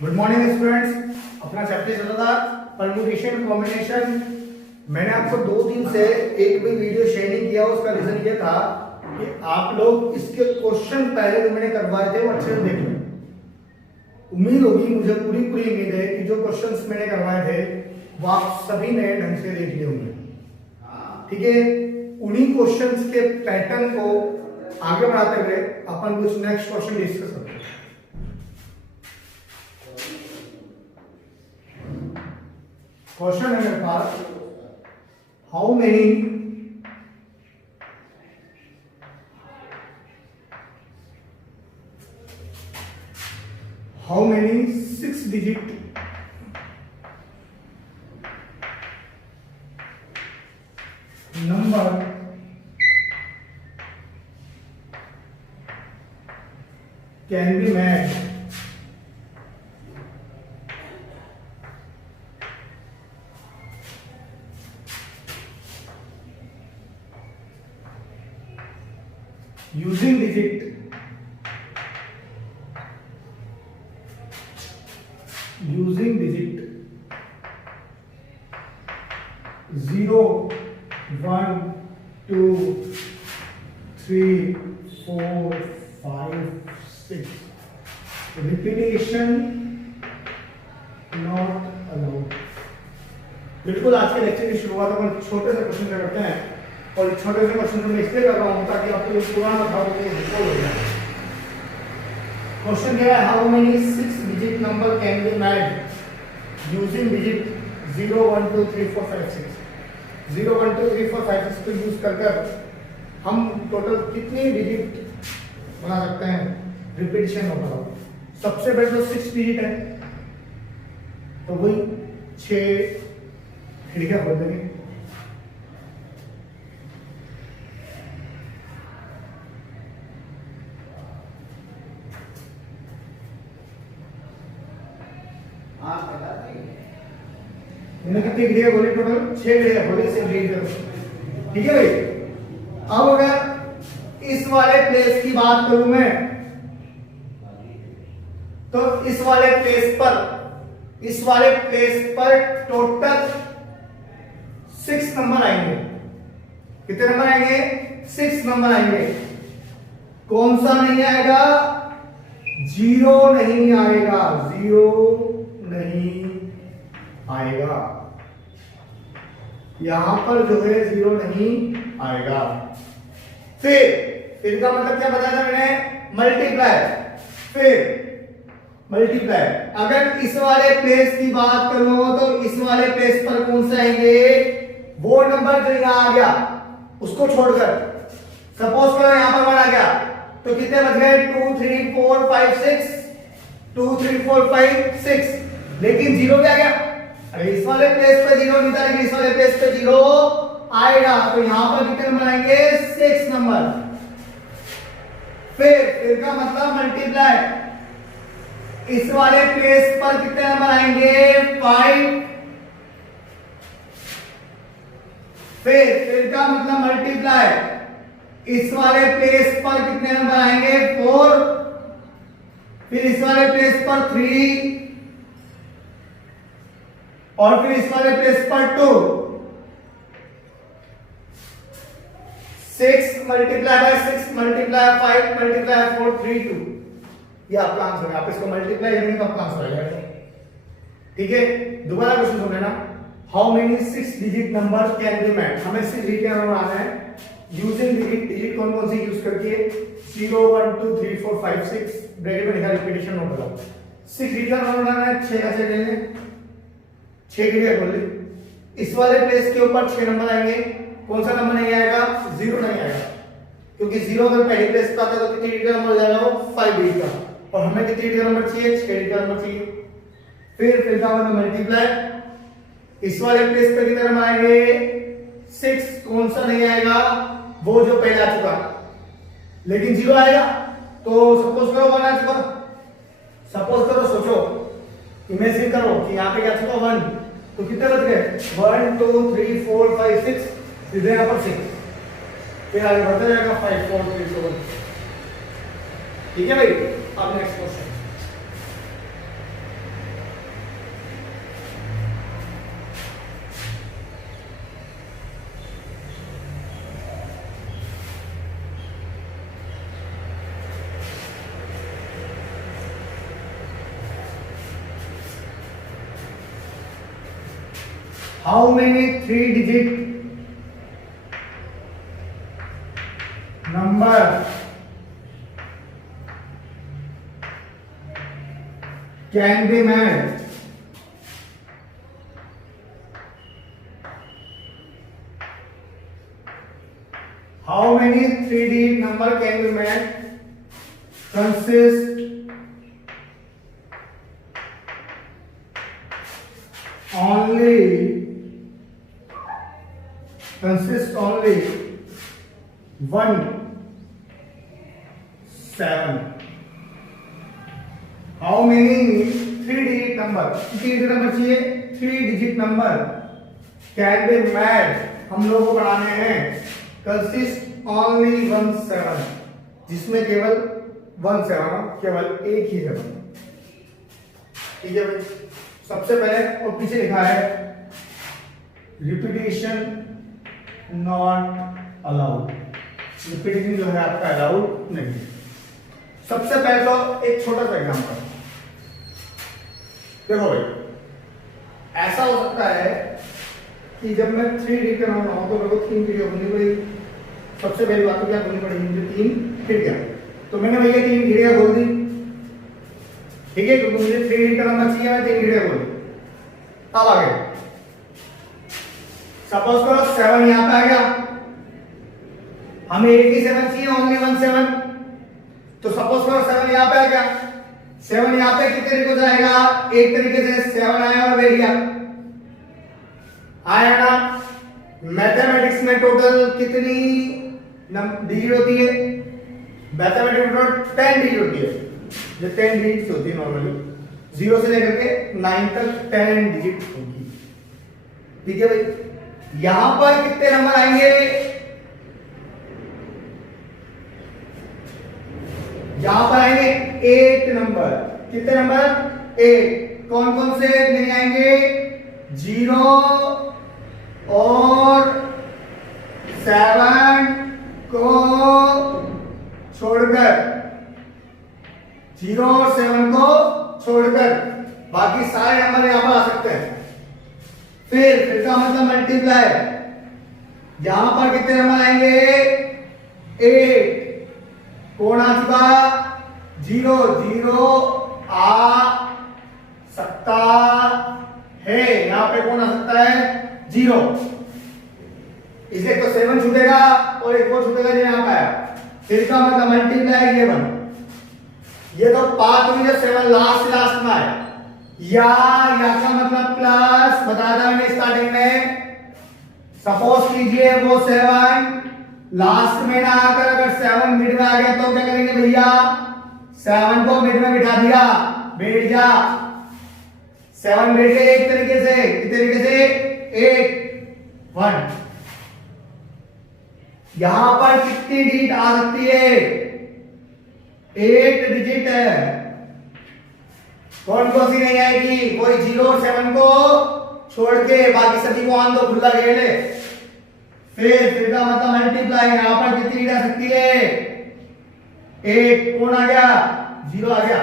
Good morning students. अपना chapter चल रहा था परम्यूटेशन कॉम्बिनेशन। मैंने आपको 2 दिन से एक भी वीडियो शेयर नहीं किया। उसका रीजन ये था कि आप लोग इसके क्वेश्चन पहले जो मैंने करवाए थे वो अच्छे से देख लें। उम्मीद होगी, मुझे पूरी उम्मीद है कि जो क्वेश्चंस मैंने करवाए थे वो आप सभी ने ढंग से देख लिए होंगे। ठीक है, उन्हीं क्वेश्चंस के पैटर्न को आगे बढ़ाते हुए अपन कुछ नेक्स्ट क्वेश्चन डिस्कस करते हैं। क्वेश्चन है मेरे पास, how many 6 digit number can be made using digit 0 1 2 3 4 5 6 repetition not allowed. बिल्कुल आज के लेक्चर की शुरुआत अपन छोटे से क्वेश्चन से करते हैं और इस छोटे से क्वेश्चन में इसलिए कर रहा हूं ताकि आपको पुराना था वो रिकॉल हो जाए। क्वेश्चन क्या है, how many 6 digit number can be made using digit 0 1 2 3 4 5 6। 0 1 2 3 4 5 6 को यूज कर हम टोटल कितनी डिजिट बना सकते हैं रिपीटेशन होगा। सबसे पहले तो 6 डिजिट है तो वही 6 खिड़कियां खोल देंगे। मैंने कितनी खिड़कियां खोली? टोटल 6 खिड़कियां खोली। सिर्फ रीड। ठीक है भाई, अब अगर इस वाले प्लेस की बात करूं मैं तो इस वाले प्लेस पर टोटल 6 नंबर आएंगे। कितने नंबर आएंगे? 6 नंबर आएंगे। कौन सा नहीं आएगा? 0 नहीं आएगा। 0 नहीं आएगा। यहां पर जो है 0 नहीं आएगा। फिर का मतलब क्या बताया था मैंने? मल्टीप्लाई। फिर मल्टीप्लाई। अगर इस वाले प्लेस की बात करूं तो इस वाले प्लेस पर कौन से आएंगे? वो नंबर जो यहां आ गया उसको छोड़कर, सपोज करो यहां पर 1 आ गया तो कितने बच गए? 2 3 4 5 6। 2 3 4 5 6। लेकिन 0 क्या गया? अरे इस वाले प्लेस पे 0 नहीं था लेकिन इस वाले प्लेस पे 0 आएगा तो यहां पर कितने नंबर आएंगे? 6 नंबर। फिर का मतलब मल्टीप्लाई। इस वाले प्लेस पर कितने नंबर आएंगे? 5। फिर का मतलब मल्टीप्लाई। इस वाले प्लेस पर कितने नंबर आएंगे? 4। फिर इस वाले प्लेस पर 3 और फिर इस वाले प्लेस पर 2। 6 मल्टीप्लाई बाय 6 मल्टीप्लाई 5 मल्टीप्लाई 4 3 2। ये आपका आंसर है। आप इसको मल्टीप्लाई करेंगे तो आपका आंसर आ जाएगा। ठीक है, दोबारा क्वेश्चन सुन लेना। How many 6 digit number can be made. हमें 6 डिजिट नंबर आना है यूजिंग डिजिट कौन कौन सी यूज करके? 0 1 2 3 4 5 6 ब्रैकेट में लिखा रिपीटेशन नोट करो। 6 डिजिट नंबर बनाना है। 6 ऐसे ले लें, 6 खिड़कियां खोल ली। इस वाले प्लेस के ऊपर 6 नंबर आएंगे। कौन सा नंबर नहीं आएगा? 0 नहीं आएगा, क्योंकि 0 अगर पहले प्लेस पे आता है तो कितनी डिजिट का नंबर हो जाएगा? वो 5 डिजिट का। और हमें कितनी डिजिट का नंबर चाहिए? 6 डिजिट का नंबर चाहिए। फिर का मतलब मल्टीप्लाई। इस वाले प्लेस पे कितने नंबर आएंगे? 6। कौन सा नहीं आएगा? वो जो पहले आ चुका। लेकिन 0 आएगा तो सपोज करो 1 आ चुका। सपोज करो, सोचो, इमेजिन करो कि यहाँ पे क्या चुका? 1। तो कितने बच गए? 1 2 3 4 5 6। सीधे यहाँ पर 6। फिर आगे बढ़ते जाएगा 5 4 3 2 1। ठीक है भाई। अब next question. How many 3 digit number can be made how many 3D number can be made consist only 1 7 how many 3 digit number चाहिए 3 digit number can be made हम लोग को बनाने हैं consist only 1 7 जिसमें केवल 1 7 केवल एक ही है। ठीक है भाई, सबसे पहले और पीछे लिखा है रिपीटिशन नॉट अलाउड, रिपीटिशन जो है आपका अलाउड नहीं। सबसे पहले तो एक छोटा सा एग्जांपल देखो भाई, ऐसा हो सकता है कि जब मैं 3D कर रहा हूं तो मेरे को 3 खिड़कियां खोलनी पड़ेगी। सबसे पहली बात तो क्या खोलनी पड़ेगी मुझे, 3 खिड़कियां। तो मैंने भैया 3 खिड़कियां खोल दी, ठीक है, क्योंकि मुझे 3D का नंबर चाहिए, मैं 3 खिड़कियां खोल दी। अब आगे सपोज करो 7 यहां पे आ गया, हमें एक ही 7 चाहिए, ओनली 1 7। तो सपोज करो 7 यहां पे आ गया, 7 यहां पे कितने तरीके से आएगा, एक तरीके से 7 आया और बैठ गया, आया ना। मैथमेटिक्स में टोटल कितनी डिजिट होती है, मैथमेटिक्स में 10 डिजिट होती है, जो 10 डिजिट होती है नॉर्मली, 0 से लेकर के 9 तक 10 डिजिट होगी। ठीक है भाई, यहां पर कितने नंबर आएंगे, यहां पर आएंगे 8 नंबर। कितने नंबर, 8। कौन कौन से नहीं आएंगे, 0 और 7 को छोड़कर, 0 और 7 को छोड़कर बाकी सारे नंबर यहां पर आ सकते हैं। फिर का मतलब मल्टीप्लाई, यहां पर कितने नंबर आएंगे, 8। कौन आ चुका, 0 0 आ सकता है, यहां पे कौन आ सकता है, 0। इसलिए तो 7 छूटेगा और एक और छूटेगा जो यहां पे आया। फिर का मतलब मल्टीप्लाई ये 1, ये तो पांच हुई जब 7 लास्ट में आया, या का मतलब प्लस, बताया था मैंने स्टार्टिंग में। सपोज कीजिए वो 7 लास्ट में ना आकर अगर 7 मिड में आ गया तो क्या करेंगे भैया, 7 को मिड में बिठा दिया, बैठ जा, 7 बैठ गए एक तरीके से, किस तरीके से, 8 1। यहां पर कितनी डिजिट आ सकती है, 8 डिजिट है। कौन कौन सी नहीं आएगी, कोई 0 और 7 को छोड़ के बाकी सभी को आन दो, खुला घेर ले। फिर का मतलब मल्टीप्लाई, यहां पर कितनी आ सकती है, 8। कौन आ गया, 0 आ गया।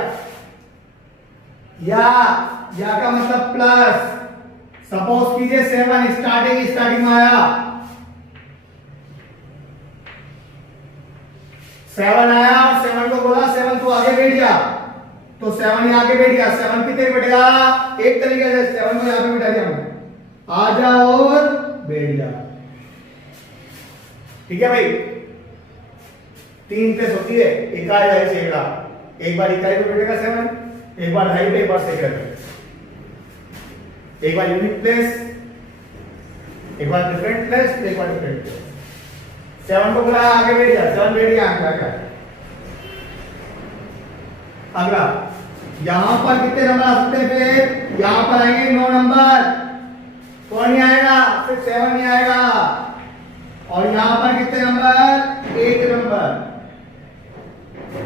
या का मतलब प्लस, सपोज कीजिए 7 स्टार्टिंग में आया, 7 आया और 7 को बोला 7 तो आगे बैठ गया, तो 7 यहां आगे बैठ गया, 7 कितने बैठेगा, एक तरीके से 7 को यहां पे बैठा दिया हमने, आ जा और बैठ जा। ठीक है भाई, 3 प्लेस होती है, इकाई ढाई सेकड़ा, एक बार इकाई पे बैठेगा 7, एक बार ढाई पे, एक बार सेकड़ा पे, एक बार यूनिट प्लेस, एक बार डिफरेंट प्लेस, एक बार डिफरेंट प्लेस। 7 को बुलाया, आगे बैठ गया, 7 बैठ गया, आगे आ गया। अगला, यहां पर कितने नंबर आ सकते हैं, फिर यहां पर आएंगे 9 नंबर, कौन नहीं आएगा, फिर 7 नहीं आएगा। और यहां पर कितने नंबर, 1 नंबर।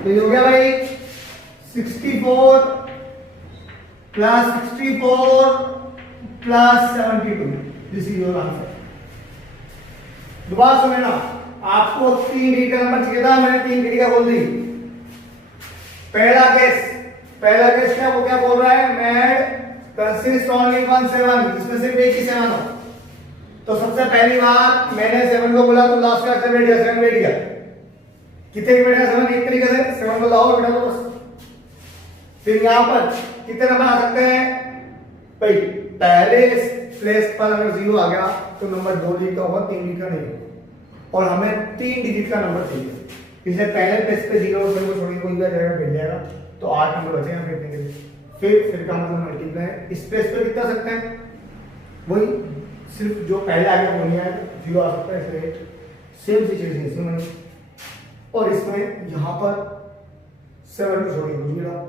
तो ये हो गया भाई 64 plus 64 plus 72, this is your answer. दोबारा सुने ना, आपको 3 डिजिट का नंबर चाहिए था, मैंने 3 डिजिट का बोल दी। पहला केस क्या, वो क्या बोल रहा है, मैड कंसिस्ट ओनली 1 7, इसमें सिर्फ एक ही 7 हो। तो सबसे पहली बात मैंने 7 को बोला तो लास्ट का अक्षर बैठ गया, 7 बैठ गया। कितने बैठ गया 7? एक तरीके से 7 को लाओ बेटा तो बस। फिर यहाँ पर कितने नंबर आ सकते हैं भाई? पहले प्लेस पर अगर 0 आ गया तो नंबर 2 डिजिट का होगा, 3 डिजिट का नहीं होगा। और हमें 3 डिजिट का नंबर चाहिए, इसलिए पहले प्लेस पे 0 को छोड़िए, कोई भी जाएगा बैठ जाएगा, तो 8 नंबर बचेगा बैठने के लिए। फिर का मतलब मल्टीप्लाई। इस प्लेस पे कितना सकते हैं? वही सिर्फ जो पहले आ गया वही आएगा, 0 आ सकता है, इसलिए सेम सिचुएशन इसमें बनी। और इसमें यहाँ पर 7 को छोड़िए कुछ भी लाओ,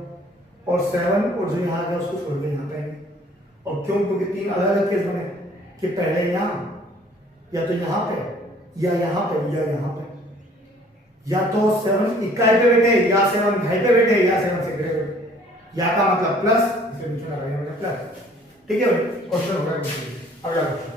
और 7 और जो यहाँ आ गया उसको छोड़ के यहाँ पे आएंगे। और क्यों? क्योंकि 3 अलग अलग केस बने कि पहले यहाँ या तो यहाँ पे या यहाँ पे या यहाँ पे, या तो 7 इकाई पे बैठे या 7 घाई पे बैठे या 7 सेकड़े पे बैठे। या का मतलब प्लस, इसे नीचे लगाएंगे मतलब प्लस। ठीक है भाई, क्वेश्चन हो रहा है। अगला question,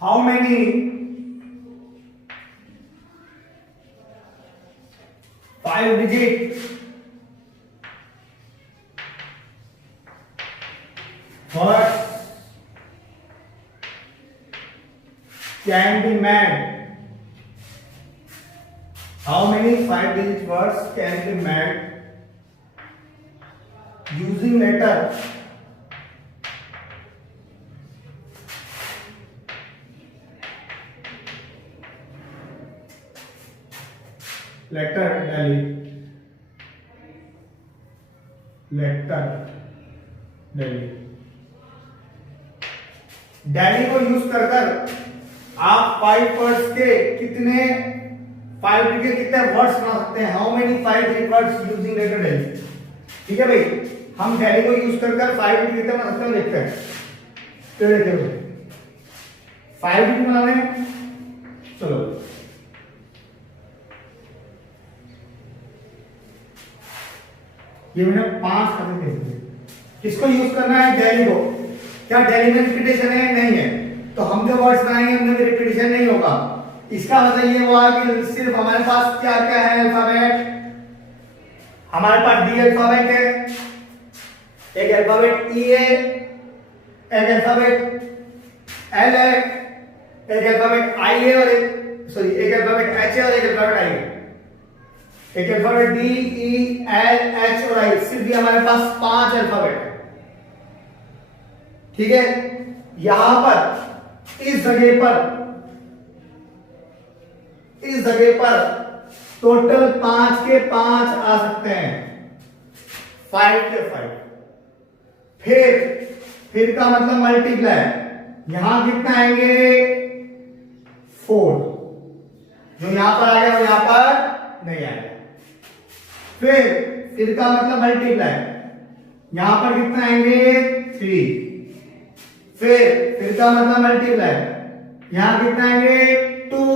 how many five digit words can be made? How many 5-digit words can be made using letter daily को यूज कर आप 5 वर्ड्स के कितने 5 डिजिट कितने वर्ड्स बना सकते हैं? How many 5 digit words using letter Delhi? ठीक है भाई, हम डेली को यूज कर 5 डिजिट कितने बना सकते हैं देखते हैं। तो देखो 5 डिजिट बनाने हैं, चलो ये मैंने 5 करके दे दिए। किसको यूज करना है? डेली को। क्या डेली में रिपीटेशन है? नहीं है, तो हम जो वर्ड्स बनाएंगे उनमें भी रिपीटेशन नहीं होगा। इसका मतलब ये हुआ कि सिर्फ हमारे पास क्या क्या है? अल्फाबेट। हमारे पास डी अल्फाबेट है, एक अल्फाबेट ई है, एक अल्फाबेट एल है, एक अल्फाबेट आई है, और एक अल्फाबेट एच है और एक अल्फाबेट आई है। एक alphabet D E L H और आई, सिर्फ भी हमारे पास 5 अल्फाबेट है। ठीक है, यहां पर इस जगह पर टोटल 5 के 5 आ सकते हैं, 5 के 5। फिर का मतलब मल्टीप्लाई, यहां कितना आएंगे? 4। जो यहां पर आ गया वो यहां पर नहीं आएगा। फिर का मतलब मल्टीप्लाई, यहां पर कितना आएंगे? 3। फिर का मतलब मल्टीप्लाई, यहां कितना आएंगे? 2।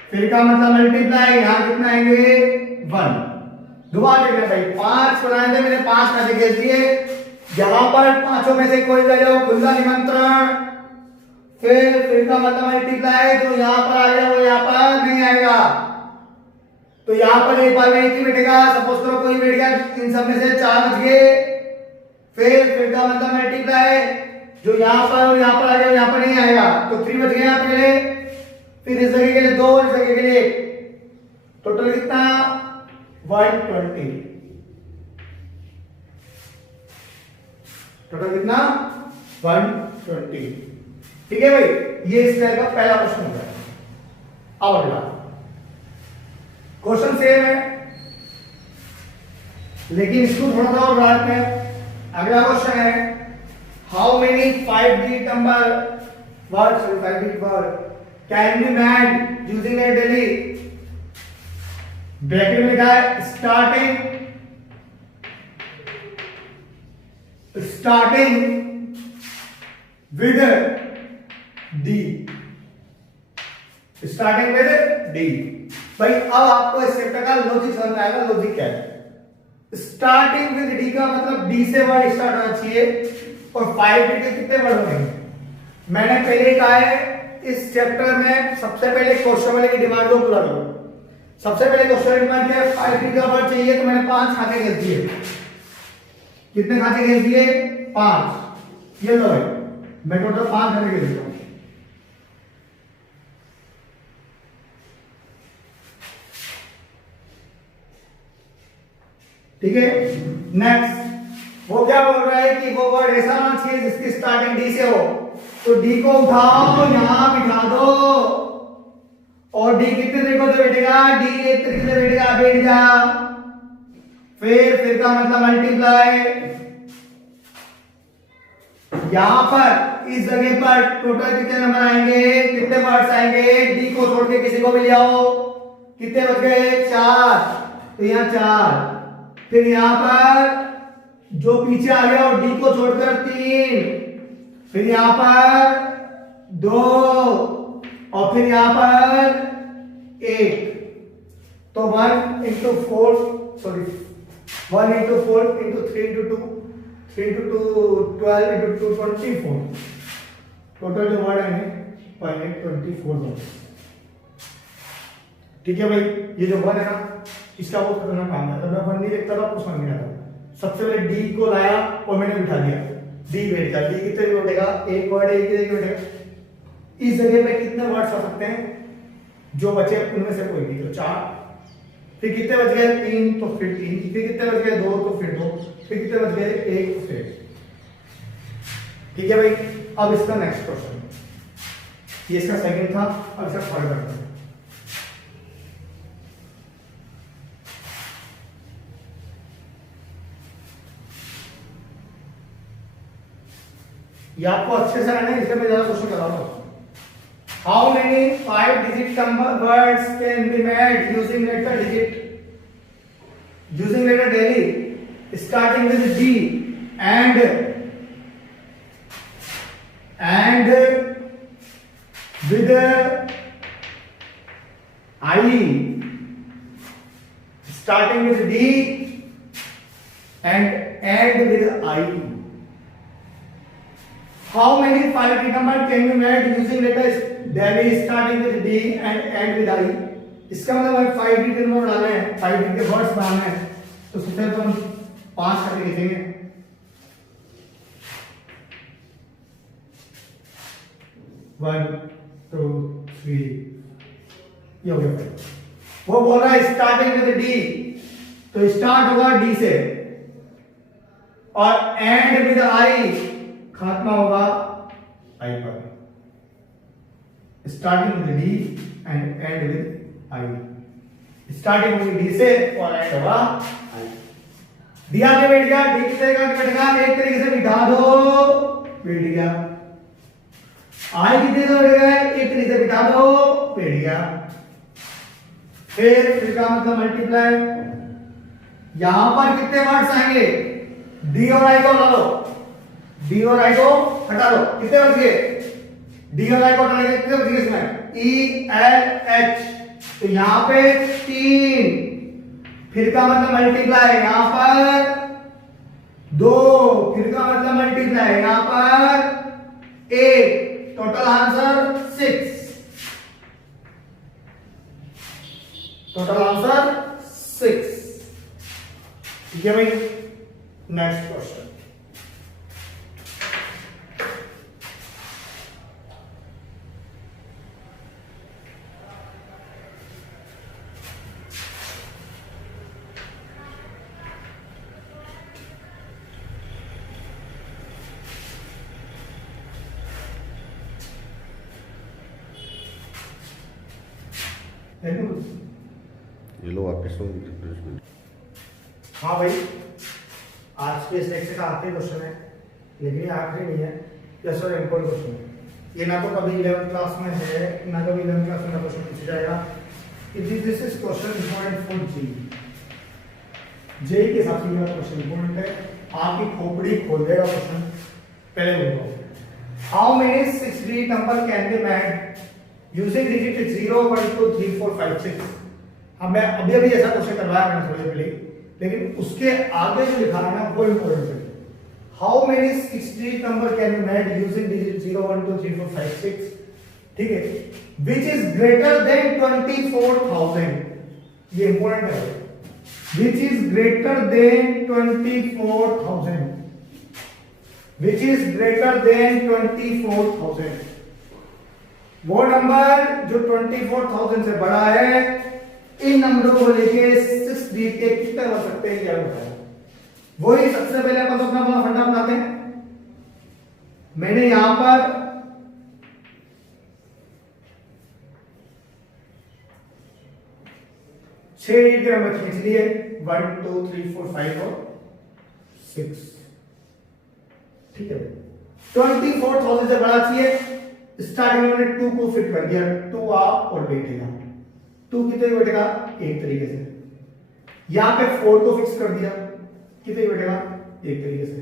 फिर का मतलब मल्टीप्लाई, यहां कितना आएंगे? 1। दोबारा देखना भाई, 5 बनाए थे मैंने, 5 का घेर दिए। यहां पर पांचों में से कोई ले जाओ, खुला निमंत्रण। फिर का मतलब मल्टीप्लाई, जो यहां पर आ गया वो यहां पर नहीं आएगा, तो यहां पर एक बार में एक ही बैठेगा। सपोज करो कोई बैठ गया, इन सब में से 4 बच गए। फिर का मतलब मल्टीप्लाई, जो यहां पर और यहां पर आ गया यहां पर नहीं आएगा, तो 3 बच गए यहां पहले। फिर इस जगह के लिए 2, इस जगह के लिए 1, टोटल कितना? 120। टोटल कितना? 120। ठीक है भाई, ये इस तरह का पहला क्वेश्चन होता है। अब अगला क्वेश्चन सेम है, लेकिन इसको थोड़ा सा और बढ़ाते हैं। अगला क्वेश्चन है, how many 5 digit number words 5 digit word can be made using a daily? Bracket में लिखा है starting with D, starting with D. भाई अब आपको इस चैप्टर का लॉजिक समझ में आएगा। लॉजिक क्या है? स्टार्टिंग विद डी का मतलब डी से वर्ड स्टार्ट होना चाहिए और 5 डी के कितने वर्ड बनेंगे? मैंने पहले कहा है इस चैप्टर में सबसे पहले क्वेश्चन वाले की डिमांड को पूरा करो। सबसे पहले क्वेश्चन डिमांड क्या है? 5 डी का वर्ड चाहिए, तो मैंने 5 खाते खेल दिए। कितने खाते खेल दिए? 5। ये लो भाई, मैं टोटल 5 खाते खेल दिया। ठीक है, नेक्स्ट वो क्या बोल रहा है कि वो वर्ड ऐसा होना चाहिए जिसकी स्टार्टिंग डी से हो। तो डी को उठाओ, यहां बिठा दो और डी कितने तरीकों से बैठेगा? डी एक तरीके से बैठेगा, बैठ जा। फिर का मतलब मल्टीप्लाई। यहां पर इस जगह पर टोटल कितने नंबर आएंगे? कितने वर्ड्स आएंगे? डी को छोड़ के किसी को भी ले आओ। कितने बच गए? 4। तो यहां 4। फिर यहां पर जो पीछे आ गया और डी को छोड़कर 3। फिर यहां पर 2 और फिर यहां पर 1। तो 1 into 4 sorry 1 into 4 into 3 into 2 3 into 2 12 into 2 24। Total जो वर्ड है 24 वर्ड। ठीक है भाई, ये जो वन है ना इसका बहुत खतरनाक काम है। मैं वन नहीं देखता था, कुछ नहीं था। सबसे पहले डी को लाया और मैंने बिठा दिया। डी बैठ गया। डी कितने बैठेगा? एक वर्ड एक ही जगह बैठेगा। इस जगह पे कितने वर्ड्स आ सकते हैं? जो बचे उनमें से कोई भी। तो 4। फिर कितने बच गए? 3। तो फिर 3। फिर कितने बच गए? 2। तो फिर 2। फिर कितने बच गए? 1। तो फिर। ठीक है भाई, अब इसका नेक्स्ट क्वेश्चन, ये इसका सेकंड था, अब इसका थर्ड करते हैं। ये आपको अच्छे से रहना है, इसलिए मैं ज्यादा क्वेश्चन करा रहा हूं। How many 5 digit number words can be made using letter digit using letter Delhi starting with D and with I, starting with D and end with I. How many 5 number can be made using letters Delhi starting with D and end with I? इसका मतलब हमें 5 digit number डालना है, 5 digit के words डालना है। तो सबसे पहले तो हम 5 करके लिखेंगे। वन 2 3 ये हो गया। वो बोल रहा है स्टार्टिंग विद डी, तो स्टार्ट होगा डी से और एंड विद आई, खात्मा होगा आई पर। Starting with D and and with I. Starting होगी डी से और एंड होगा आई। डी आगे बैठ गया। डी किस तरीके से बैठेगा? एक तरीके से बिठा दो, बैठ गया। आई कितने से बैठ गए? एक तरीके से बिठा दो, बैठ गया। फिर का मतलब मल्टीप्लाई। यहां पर कितने वर्ड्स आएंगे? डी और आई को हटा दो, डी और आई को हटा दो। कितने बच गए? डी और आई को हटा देंगे, कितने बच गए इसमें? E L H. तो यहां पे 3। फिर का मतलब मल्टीप्लाई, यहां पर 2। फिर का मतलब मल्टीप्लाई, यहां पर 1। Total answer 6। Total answer 6। ठीक है भाई, नेक्स्ट क्वेश्चन। ये लो वापस। हाँ भाई, आज के इस लेक्चर का आखिरी क्वेश्चन है, लेकिन ये आखिरी नहीं है, ये सर इम्पोर्टेंट क्वेश्चन है। ये ना तो कभी 11th क्लास में है, ना कभी 11th क्लास में क्वेश्चन पूछा जाएगा। This is question important for JEE. जे के हिसाब से ये क्वेश्चन इम्पोर्टेंट है, आपकी खोपड़ी खोल देगा क्वेश्चन। पहले बोलो, how many 6 digit number can be made using digit 0 1 2 3 4 5 6। अब मैं अभी ऐसा क्वेश्चन करवाया मैंने थोड़ी देर पहले, लेकिन उसके आगे जो लिखा है ना वो इंपॉर्टेंट है। How many 16 number can you add using digit 0 1 2 3 4 5 6, ठीक है, विच इज ग्रेटर देन 24,000, ये इंपॉर्टेंट है, which is greater than 24,000, which is greater than 24,000, वो नंबर जो 24,000 से बड़ा है, इन नंबरों को लेके 6 डिजिट के कितने हो सकते हैं क्या बताया। वही सबसे पहले अपन तो अपना फंडा बनाते हैं। मैंने यहां पर छह डिजिट के नंबर खींच लिए, 1 2 3 4 5 और 6, ठीक है। 24,000 से बड़ा चाहिए, स्टार्टिंग में मैंने 2 को फिट कर दिया, 2 आप और बैठेगा, 2 कितने बैठेगा एक तरीके से, यहां पे 4 को फिक्स कर दिया, कितने बैठेगा एक तरीके से,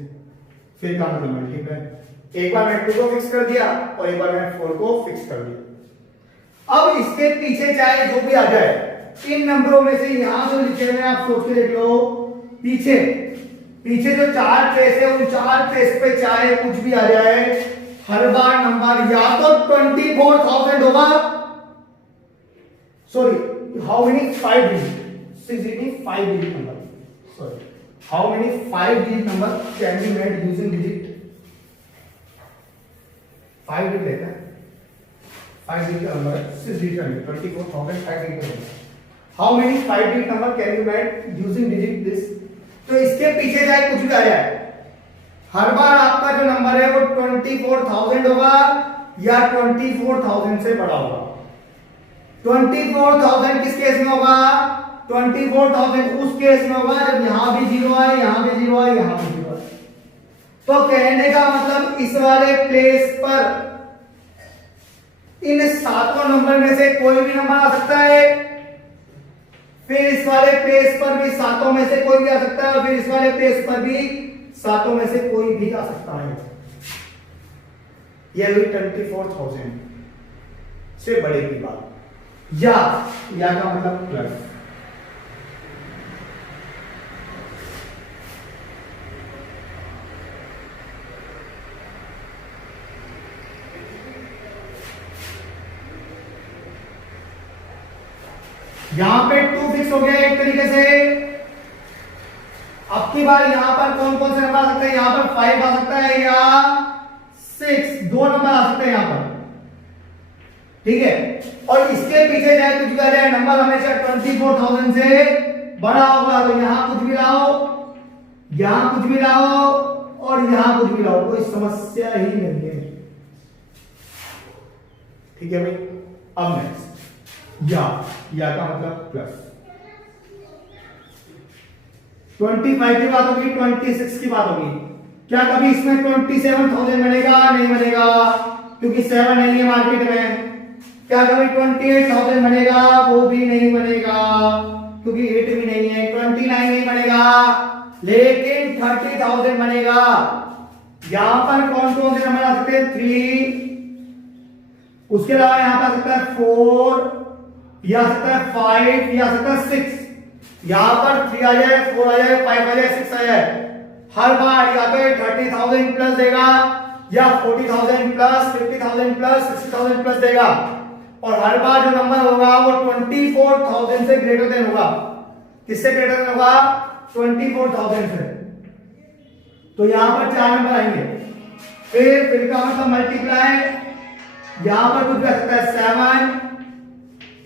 फिर का मतलब मल्टीप्लाई, एक बार मैं 2 को फिक्स कर दिया और एक बार मैं 4 को फिक्स कर दिया। अब इसके पीछे चाहे जो भी आ जाए, इन नंबरों में से यहां जो लिखे हुए आप सोच के देख लो, पीछे जो 4 ट्रेस है उन 4 ट्रेस पे चाहे कुछ भी आ जाए, हर बार नंबर या तो 24,000 होगा, sorry how many 5 digit 6 digit 5 digit number, sorry how many 5 digit number can be made using digit 5 digit लेता है, 5 digit number 6 digit number 24,000 5 digit number, how many 5 digit number can be made using digit this. तो इसके पीछे चाहे कुछ भी आ जाए, हर बार आपका जो नंबर है वो 24,000 होगा या 24,000 से बड़ा होगा। 24,000 किस केस में होगा, 24,000 उस केस में होगा जब यहां भी 0 आए, यहां भी 0 आए, यहां भी 0 आए। तो कहने का मतलब इस वाले प्लेस पर इन सातों नंबर में से कोई भी नंबर आ सकता है, फिर इस वाले प्लेस पर भी सातों में से कोई भी आ सकता है, फिर इस वाले प्लेस पर भी सातों में से कोई भी आ सकता है। यह हुई 24,000 से बड़े की बात, या का मतलब प्लस। यहां पे 2 फिक्स हो गया एक तरीके से। अब की बार यहां पर कौन कौन से नंबर आ सकते हैं, यहां पर 5 आ सकता है या 6, 2 नंबर आ सकते हैं यहां पर, ठीक है। और इसके पीछे चाहे कुछ भी आ जाए, नंबर हमेशा 24,000 से बड़ा होगा, तो यहां कुछ भी लाओ, यहां कुछ भी लाओ और यहां कुछ भी लाओ, कोई समस्या ही नहीं है, ठीक है भाई। अब नेक्स्ट या का मतलब प्लस। 25 की बात होगी, 26 की बात होगी, क्या कभी इसमें 27,000 बनेगा, नहीं बनेगा क्योंकि 7 नहीं है मार्केट में। क्या कभी 28,000 बनेगा, वो भी नहीं बनेगा क्योंकि 8 भी नहीं है। 29 नहीं बनेगा, लेकिन 30,000 बनेगा। यहां पर कौन कौन से नंबर आ सकते हैं, 3, उसके अलावा यहां पर आ सकता है 4, या आ सकता है 5, या आ सकता है 6। यहां पर 3 आ जाए, 4 आ जाए, 5 आ जाए, 6 आ जाए, हर बार या तो 30,000 प्लस देगा या 40,000 प्लस, 50,000 प्लस, 60,000 प्लस देगा। और हर बार जो नंबर होगा वो 24,000 से ग्रेटर देन होगा। किससे ग्रेटर देन होगा, 24,000 से। तो यहां पर 4 नंबर आएंगे, फिर का मतलब मल्टीप्लाई, यहां पर कुछ कर सकता है 7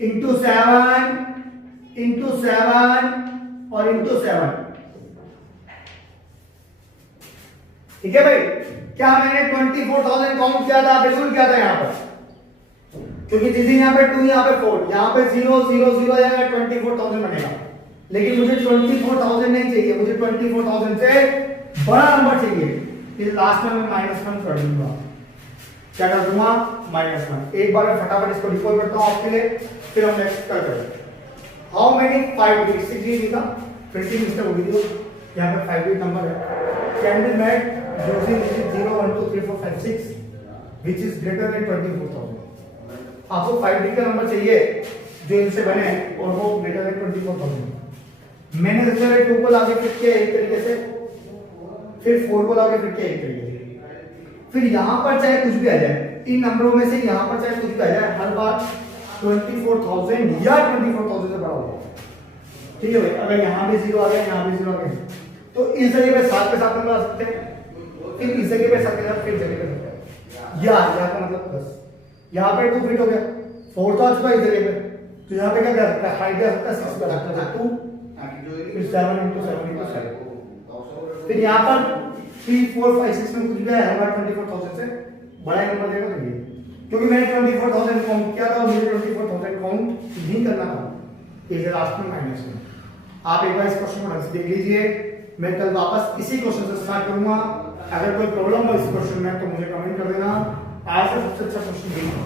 इंटू 7 इंटू 7 और इंटू 7, ठीक है भाई। क्या मैंने 24,000 काउंट किया था, बिल्कुल किया था यहां पर, क्योंकि जिस दिन यहां पे 2 यहां पे 4, यहां पे 0 0 0 जाएगा, 24,000 बनेगा। लेकिन मुझे 24,000 नहीं चाहिए, मुझे 24,000 से बड़ा नंबर चाहिए। फिर लास्ट में मैं -1 कर दूंगा, क्या कर दूंगा, -1। एक बार मैं फटाफट इसको रिकॉल करता हूं आपके लिए, फिर हम नेक्स्ट कर करेंगे। हाउ मेनी 5 डिजिट 6 डिजिट का प्रिंटिंग मिस्टेक हो गई थी, यहां पे 5 डिजिट नंबर है। Can be made using digit 0 1 2 3 4 5 6 which is greater than 24,000। आपको 5 डिजिट का नंबर चाहिए जो इनसे बने हैं और वो ग्रेटर देन 24,000। मैंने सबसे पहले 2 को लाके फिट किया एक तरीके से, फिर 4 को लाके फिट किया एक तरीके से, फिर यहाँ पर चाहे कुछ भी आ जाए, इन नंबरों में से यहाँ पर चाहे कुछ भी आ जाए, हर बार 24,000 या 24,000 से बड़ा होगा। ठीक है भाई, अगर यहाँ भी 0 आ गया, यहाँ भी 0 आ गया, तो इस जगह पे 7 के साथ नंबर आ सकते हैं, फिर इस जगह पे 7 के साथ फिर जगह पे सकते हैं, या का मतलब प्लस, यहाँ पे 2 फिट हो गया, 4 तो आ चुका इस जगह पे, तो यहाँ पे क्या कर सकता है, हाइट दे सकता है 6 पे रखता है 2, फिर 7 into 7 into 7, फिर यहाँ पर 3 4 5 6 में कुछ भी है, हर बार 24,000 से बड़ा नंबर देगा तो ये, क्योंकि मैंने 24,000 काउंट किया था और मुझे 24,000 काउंट नहीं करना था, इस लास्ट में माइनस में। आप एक बार इस क्वेश्चन को ढंग से देख लीजिए, मैं कल वापस इसी क्वेश्चन से स्टार्ट करूंगा। अगर कोई प्रॉब्लम हो इस क्वेश्चन में तो मुझे कमेंट कर देना। आज का सबसे अच्छा क्वेश्चन यही था,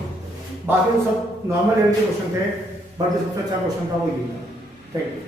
बाकी वो सब नॉर्मल लेवल के क्वेश्चन थे, बट जो सबसे अच्छा क्वेश्चन था वो यही था। Thank you.